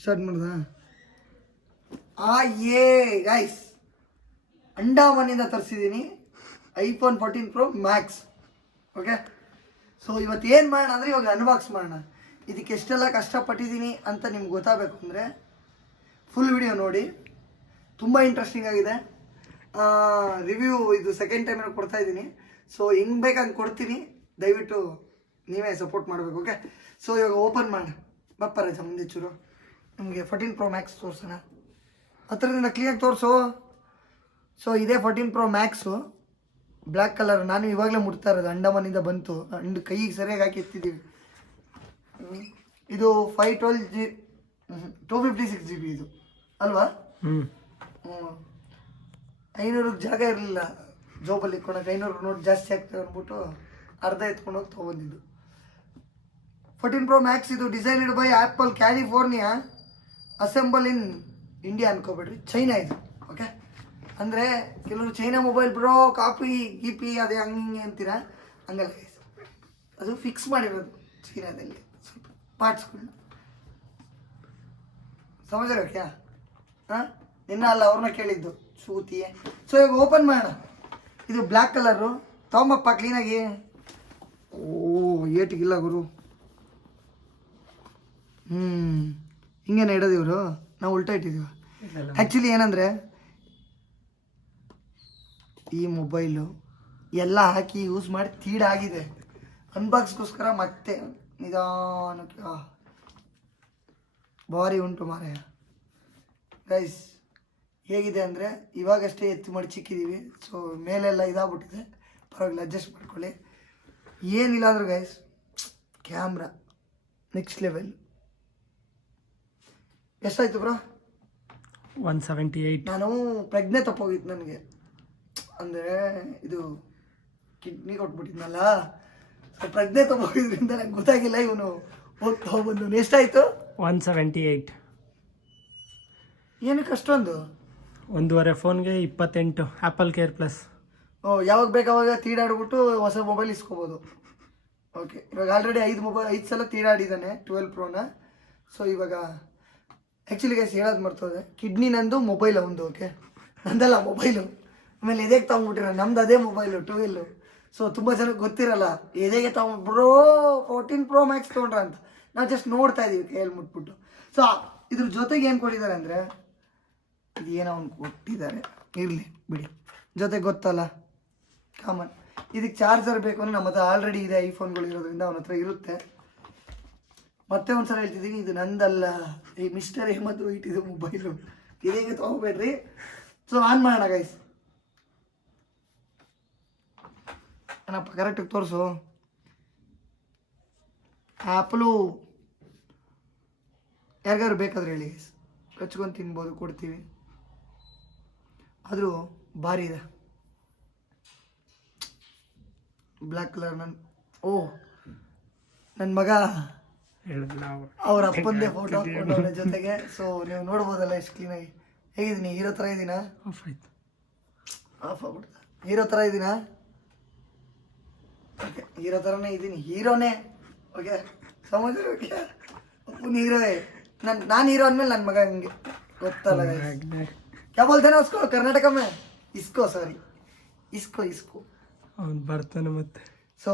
Start ಮಾಡ್ದಾ ಏ guys ಅಂಡಾಮನಿಂದ ತರಿಸಿದ್ದೀನಿ iPhone 14 Pro Max. Okay, so ಇವತ್ತು ಏನು ಮಾಡೋಣ ಅಂದರೆ ಇವಾಗ ಅನ್ಬಾಕ್ಸ್ ಮಾಡೋಣ. ಇದಕ್ಕೆ ಎಷ್ಟೆಲ್ಲ ಕಷ್ಟಪಟ್ಟಿದ್ದೀನಿ ಅಂತ ನಿಮ್ಗೆ ಗೊತ್ತಾಗಬೇಕು ಅಂದರೆ ಫುಲ್ ವಿಡಿಯೋ ನೋಡಿ. ತುಂಬ ಇಂಟ್ರೆಸ್ಟಿಂಗ್ ಆಗಿದೆ. ರಿವ್ಯೂ ಇದು ಸೆಕೆಂಡ್ ಟೈಮ್ ಕೊಡ್ತಾಯಿದ್ದೀನಿ. ಸೊ ಹೆಂಗೆ ಬೇಕು ಹಂಗೆ ಕೊಡ್ತೀನಿ, ದಯವಿಟ್ಟು ನೀವೇ ಸಪೋರ್ಟ್ ಮಾಡಬೇಕು. ಓಕೆ, ಸೊ ಇವಾಗ ಓಪನ್ ಮಾಡೋಣ. ಬಪ್ಪ ರಜ ಮುಂದೆ ಚೂರು ನಿಮಗೆ 14 Pro Max ತೋರಿಸೋಣ. ಹತ್ರದಿಂದ ಕ್ಲಿಯರಾಗಿ ತೋರಿಸು. ಸೊ ಇದೇ 14 Pro Maxು, ಬ್ಲ್ಯಾಕ್ ಕಲರ್. ನಾನು ಇವಾಗಲೇ ಮುಟ್ತಾ ಇರೋದು, ಅಂಡಮಾನಿಂದ ಬಂತು. ಕೈಗೆ ಸರಿಯಾಗಿ ಹಾಕಿ ಎತ್ತಿದ್ದೀವಿ. ಇದು 256 GB ಇದು ಅಲ್ವಾ? 500 ಜಾಗ ಇರಲಿಲ್ಲ ಜೋಬಲ್ಲಿ ಇಟ್ಕೊಳಕ್ಕೆ. 500 ನೋಟ್ ಜಾಸ್ತಿ ಆಗ್ತದೆ ಅಂದ್ಬಿಟ್ಟು ಅರ್ಧ ಎತ್ಕೊಂಡೋಗಿ ತೊಗೊಂಡಿದ್ದು. 14 Pro Max ಇದು designed by Apple California, assemble in India ಅನ್ಕೋಬೇಡ್ರಿ, ಚೈನಾ ಇದು. ಓಕೆ, ಅಂದರೆ ಕೆಲವರು ಚೈನಾ ಮೊಬೈಲ್ ಬ್ರೋ ಕಾಪಿ ಗೀಪಿ ಅದೇ ಹಂಗೆ ಅಂತೀರ, ಹಂಗಲ್ಲ. ಅದು ಫಿಕ್ಸ್ ಮಾಡಿರೋದು ಚೈನಾದಲ್ಲಿ ಸ್ವಲ್ಪ ಪಾರ್ಟ್ಸ್ಗಳನ್ನ. ಸಮझ ಕ್ಯಾ? ಹಾಂ, ನಿನ್ನ ಅಲ್ಲ ಅವ್ರನ್ನ ಕೇಳಿದ್ದು ಸೂತಿಯೇ. ಸೊ ಇವಾಗ ಓಪನ್ ಮಾಡೋಣ. ಇದು ಬ್ಲ್ಯಾಕ್ ಕಲರು. ತೊಗೊಂಬಪ್ಪ ಕ್ಲೀನಾಗಿ. ಏಟಿಗಿಲ್ಲ ಗುರು. ಹಿಂಗೇನೆ ಇಡೋದು ಇವರು, ನಾವು ಉಲ್ಟಾ ಇಟ್ಟಿದ್ದೀವಿ. ಆ್ಯಕ್ಚುಲಿ ಏನಂದರೆ ಈ ಮೊಬೈಲು ಎಲ್ಲ ಹಾಕಿ ಯೂಸ್ ಮಾಡಿ ತೀಡಾಗಿದೆ. ಅನ್ಬಾಕ್ಸ್ಗೋಸ್ಕರ ಮತ್ತೆ ನಿಧಾನಕ್ಕೆ ಭಾರಿ ಉಂಟು ಮಾರಾಯ. ಗೈಸ್ ಹೇಗಿದೆ ಅಂದರೆ ಇವಾಗಷ್ಟೇ ಎತ್ತಿ ಮಡಚಿಕ್ಕಿದ್ದೀವಿ. ಸೊ ಮೇಲೆಲ್ಲ ಇದಾಗ್ಬಿಟ್ಟಿದೆ, ಪರವಾಗಿಲ್ಲ, ಅಡ್ಜಸ್ಟ್ ಮಾಡ್ಕೊಳ್ಳಿ. ಏನಿಲ್ಲ ಅಂದರೂ ಗೈಸ್ ಕ್ಯಾಮ್ರಾ ನೆಕ್ಸ್ಟ್ ಲೆವೆಲ್. ಎಷ್ಟಾಯ್ತು ಬ್ರೋ? 178. ನಾನು ಪ್ರಜ್ಞೆ ತಪ್ಪೋಗಿತ್ತು ನನಗೆ. ಅಂದರೆ ಇದು ಕಿಡ್ನಿ ಕೊಟ್ಬಿಟ್ಟಿದ್ನಲ್ಲ, ಸೊ ಪ್ರಜ್ಞೆ ತಪ್ಪೋಗಿದ್ರಿಂದ ನಂಗೆ ಗೊತ್ತಾಗಿಲ್ಲ. ಇವನು ಹೋಗ್ಬಂದು ಎಷ್ಟಾಯಿತು? 178. ಏನಕ್ಕೆ ಅಷ್ಟೊಂದು? ಒಂದೂವರೆ ಫೋನ್ಗೆ 28 ಆ್ಯಪಲ್ ಕೇರ್ ಪ್ಲಸ್. ಯಾವಾಗ ಬೇಕಾವಾಗ ತೀಡಾಡ್ಬಿಟ್ಟು ಹೊಸ ಮೊಬೈಲ್ ಇಸ್ಕೋಬೋದು. ಓಕೆ, ಇವಾಗ ಆಲ್ರೆಡಿ 5 ಸಲ ತೀಡಾಡಿದ್ದಾನೆ 12 Proನ. ಸೊ ಇವಾಗ ಆ್ಯಕ್ಚುಲಿ ಗೈಸ್ ಹೇಳೋದು ಮರ್ತೋದೆ, ಕಿಡ್ನಿ ನಂದು, ಮೊಬೈಲ್ ಅವಂದು. ಓಕೆ, ನಂದಲ್ಲ ಮೊಬೈಲು. ಆಮೇಲೆ ಎದೆಗೆ ತೊಗೊಂಡ್ಬಿಟ್ಟಿರೋ, ನಮ್ದು ಅದೇ ಮೊಬೈಲು 12. ಸೊ ತುಂಬ ಜನಕ್ಕೆ ಗೊತ್ತಿರಲ್ಲ, ಎದೆಗೆ ಬ್ರೋ 14 Pro Max ತೊಗೊಂಡ್ರ ಅಂತ. ನಾವು ಜಸ್ಟ್ ನೋಡ್ತಾ ಇದ್ದೀವಿ ಕೈಯಲ್ಲಿ ಮುಟ್ಬಿಟ್ಟು. ಸೊ ಇದ್ರ ಜೊತೆಗೆ ಏನು ಕೊಟ್ಟಿದ್ದಾರೆ ಅಂದರೆ, ಇದು ಏನೋ ಅವ್ನು ಕೊಟ್ಟಿದ್ದಾರೆ, ಇರಲಿ ಬಿಡಿ, ಜೊತೆಗೆ ಗೊತ್ತಲ್ಲ ಕಾಮನ್. ಇದಕ್ಕೆ ಚಾರ್ಜರ್ ಬೇಕು ಅಂದರೆ ನಮ್ಮ ಹತ್ರ ಆಲ್ರೆಡಿ ಇದೆ, ಐಫೋನ್ಗಳು ಇರೋದ್ರಿಂದ ಅವನ ಹತ್ರ ಇರುತ್ತೆ. ಮತ್ತೆ ಒಂದು ಸಲ ಹೇಳ್ತಿದ್ದೀನಿ, ಇದು ನಂದಲ್ಲ, ಈ ಮಿಸ್ಟರ್ ಅಹಮದ್ ಇಟ್ಟಿದ್ದು ಮೊಬೈಲು, ಇದೇಗೆ ತೊಗೋಬೇಡ್ರಿ. ಸೊ ಆನ್ ಮಾಡೋಣ ಗೈಸ್. ಏನಪ್ಪ ಕರೆಕ್ಟಾಗಿ ತೋರಿಸು. ಆ್ಯಪಲು ಯಾರಿಗಾದ್ರು ಬೇಕಾದ್ರೆ ಹೇಳಿ ಗೈಸ್, ಕಚ್ಕೊಂಡು ತಿನ್ಬೋದು, ಕೊಡ್ತೀವಿ. ಆದರೂ ಭಾರಿ ಇದೆ. Black colour. ನನ್ನ ಮಗ ಅವ್ರ ಅಪ್ಪಂದೇ ಫೋಟೋ ಹಾಕ್ಕೊಂಡವ್ರೆ ಜೊತೆಗೆ. ಸೊ ನೀವು ನೋಡ್ಬೋದಲ್ಲ ಎಷ್ಟು ಕ್ಲೀನಾಗಿ. ಹೇಗಿದ್ದೀನಿ? ಹೀರೋ ಥರ ಇದ್ದೀನಾ? ಆಫ್ ಆಯ್ತು, ಆಫ್ ಆಗ್ಬಿಡ್ತ. ಹೀರೋ ಥರ ಇದ್ದೀನಾ? ಓಕೆ, ಹೀರೋ ಥರನೇ ಇದ್ದೀನಿ, ಹೀರೋನೇ. ಓಕೆ, ಸಮझ ಓಕೆ, ಅಪ್ಪನ ಹೀರೋಯೇ. ನಾನು ಹೀರೋ ಅಂದಮೇಲೆ ನನ್ನ ಮಗ ಹಂಗೆ, ಗೊತ್ತಲ್ಲ. क्या बोलते हैं उसको कर्नाटक में? इसको सॉरी इसको ಅವ್ನು ಬರ್ತಾನೆ ಮತ್ತೆ. ಸೊ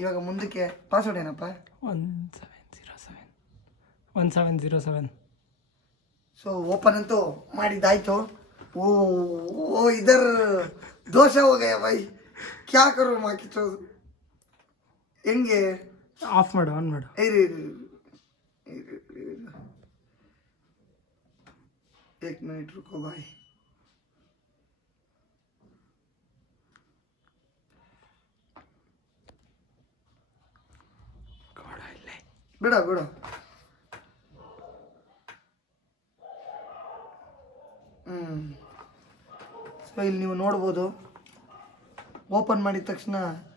ಇವಾಗ ಮುಂದಕ್ಕೆ ಪಾಸ್ವರ್ಡ್ ಏನಪ್ಪ? 1707. ಸೊ ಓಪನ್ ಅಂತೂ ಮಾಡಿದ್ದಾಯ್ತು. ಓ ಇದರ್ ದೋಷ ಹೋಗಯ ಬೈ, ಕ್ಯಾ ಕರು ಮಾಕಿತ್ತು. ಹೆಂಗೆ ಆಫ್ ಮಾಡು, ಆನ್ ಮಾಡು. ಇರಿ 1 ಮಿನಿಟ್ ರುಕೋ ಬಾಯ್. ಬಿಡ ಸೊ ಇಲ್ಲಿ ನೀವು ನೋಡ್ಬೋದು, ಓಪನ್ ಮಾಡಿದ ತಕ್ಷಣ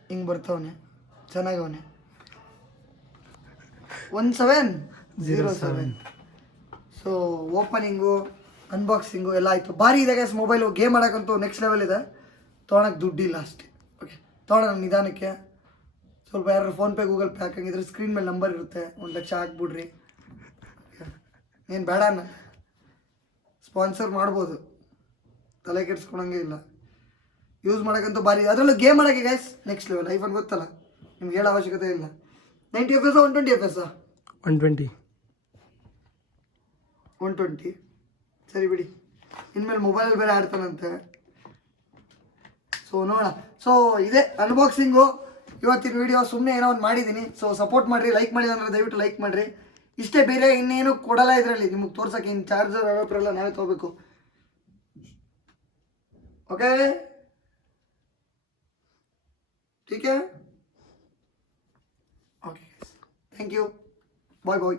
ಹಿಂಗೆ ಬರ್ತವನೆ, ಚೆನ್ನಾಗವನೆ. 1707. ಸೊ ಓಪನಿಂಗು, ಅನ್ಬಾಕ್ಸಿಂಗು ಎಲ್ಲ ಆಯಿತು. ಭಾರಿ ಇದೆ ಗೈಸ್ ಮೊಬೈಲು. ಗೇಮ್ ಆಡೋಕ್ಕಂತೂ ನೆಕ್ಸ್ಟ್ ಲೆವೆಲ್ ಇದೆ. ತೊಗೊಳಕ್ಕೆ ದುಡ್ಡಿಲ್ಲ ಅಷ್ಟೇ. ಓಕೆ, ತೊಗೊಳೋಣ ನಿಧಾನಕ್ಕೆ. ಸ್ವಲ್ಪ ಯಾರು ಫೋನ್ಪೇ ಗೂಗಲ್ ಪೇ ಹಾಕಂಗಿದ್ರೆ ಸ್ಕ್ರೀನ್ ಮೇಲೆ ನಂಬರ್ ಇರುತ್ತೆ, 1 ಲಕ್ಷ ಹಾಕ್ಬಿಡ್ರಿ. ನೀನು ಬೇಡ ಅನ್ನ ಸ್ಪಾನ್ಸರ್ ಮಾಡ್ಬೋದು, ತಲೆ ಕೆಡ್ಸ್ಕೊಳಂಗೆ ಇಲ್ಲ. ಯೂಸ್ ಮಾಡೋಕ್ಕಂತೂ ಭಾರಿ, ಅದರಲ್ಲೂ ಗೇಮ್ ಮಾಡೋಕ್ಕೆ ಗೈಸ್ ನೆಕ್ಸ್ಟ್ ಲೆವೆಲ್. ಐಫೋನ್ ಗೊತ್ತಲ್ಲ ನಿಮ್ಗೆ ಹೇಳೋ ಅವಶ್ಯಕತೆ ಇಲ್ಲ. 90 FPS 120 FPS 120. 120 ಸರಿ ಬಿಡಿ, ಇನ್ಮೇಲೆ ಮೊಬೈಲ್ ಬೇರೆ ಆಡ್ತಾನಂತೆ. ಸೊ ನೋಡೋಣ. ಸೊ ಇದೇ ಅನ್ಬಾಕ್ಸಿಂಗು ಇವತ್ತಿನ ವಿಡಿಯೋ. ಸುಮ್ಮನೆ ಏನೋ ಒಂದು ಮಾಡಿದ್ದೀನಿ. ಸೊ ಸಪೋರ್ಟ್ ಮಾಡಿರಿ, ಲೈಕ್ ಮಾಡಿಲ್ಲ ಅಂದರೆ ದಯವಿಟ್ಟು ಲೈಕ್ ಮಾಡಿರಿ. ಇಷ್ಟೇ, ಬೇರೆ ಇನ್ನೇನು ಕೊಡಲ್ಲ ಇದರಲ್ಲಿ ನಿಮಗೆ ತೋರ್ಸೋಕ್ಕೆ. ಇನ್ನು ಚಾರ್ಜರ್ ಅಡಾಪ್ಟರ್ ಎಲ್ಲ ನಾವೇ ತೊಗೋಬೇಕು. ಓಕೆ ठीक है, okay, thank you, bye bye.